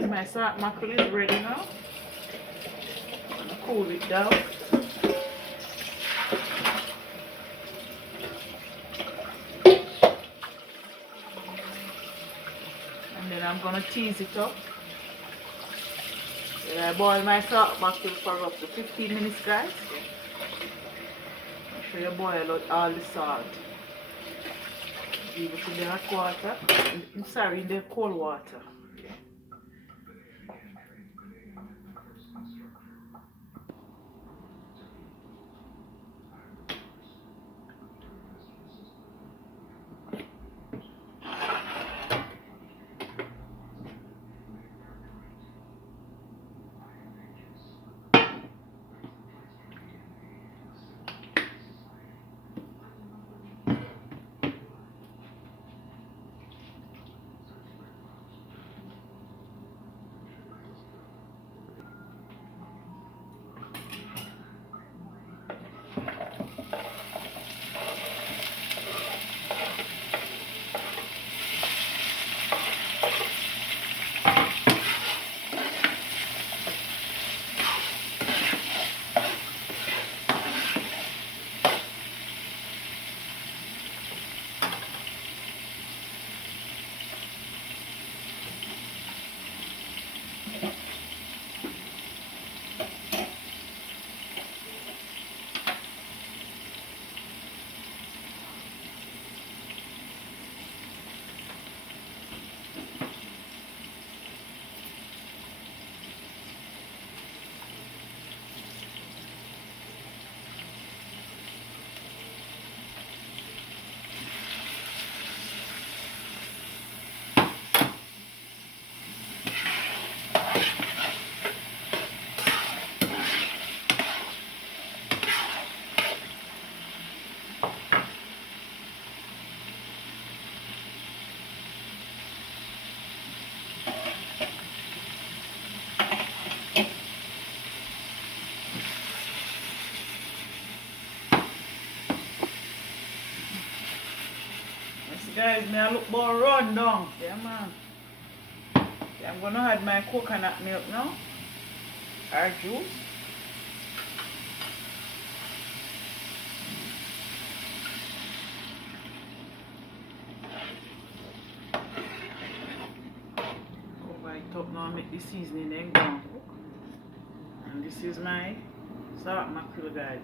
guys, my salt mackerel is ready now. I'm gonna cool it down. And then I'm gonna tease it up. Then I boil my salt mackerel for up to 15 minutes, guys. Make sure you boil out all the salt. Leave it in the hot water. Sorry, in the cold water. Guys, may I look more run down. Yeah, man. Okay, I'm gonna add my coconut milk now. Or juice. Cover it up now, make the seasoning then go and cook. And this is my salt mackerel, guys.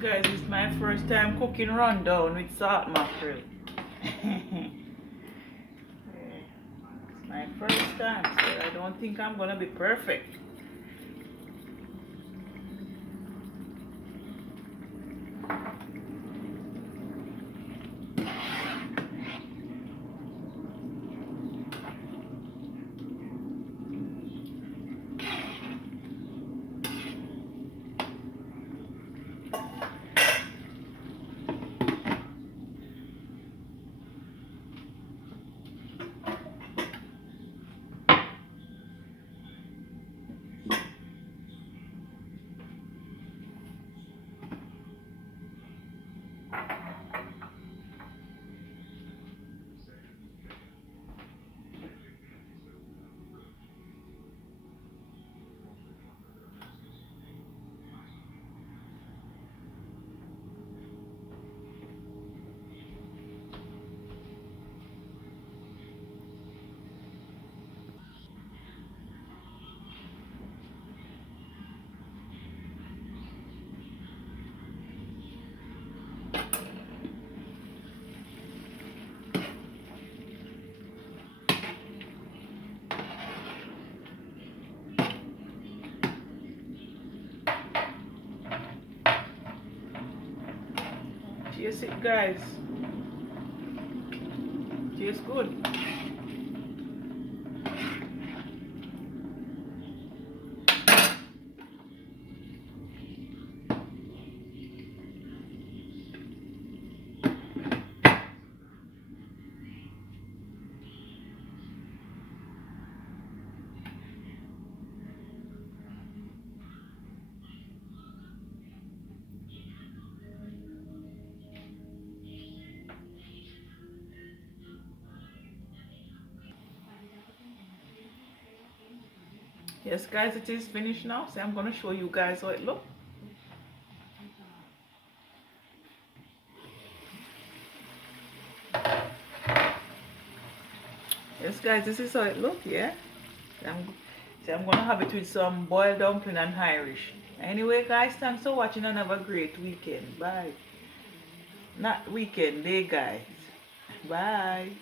Guys, it's my first time cooking rundown with salt mackerel. It's my first time, so I don't think I'm gonna be perfect. Taste it, guys. Tastes good. Yes, guys, it is finished now. So I'm gonna show you guys how it looks. Yes, guys, this is how it looks. Yeah. I'm gonna have it with some boiled dumpling and Irish. Anyway, guys, thanks for watching and have a great weekend. Bye. Not weekend, day, guys. Bye.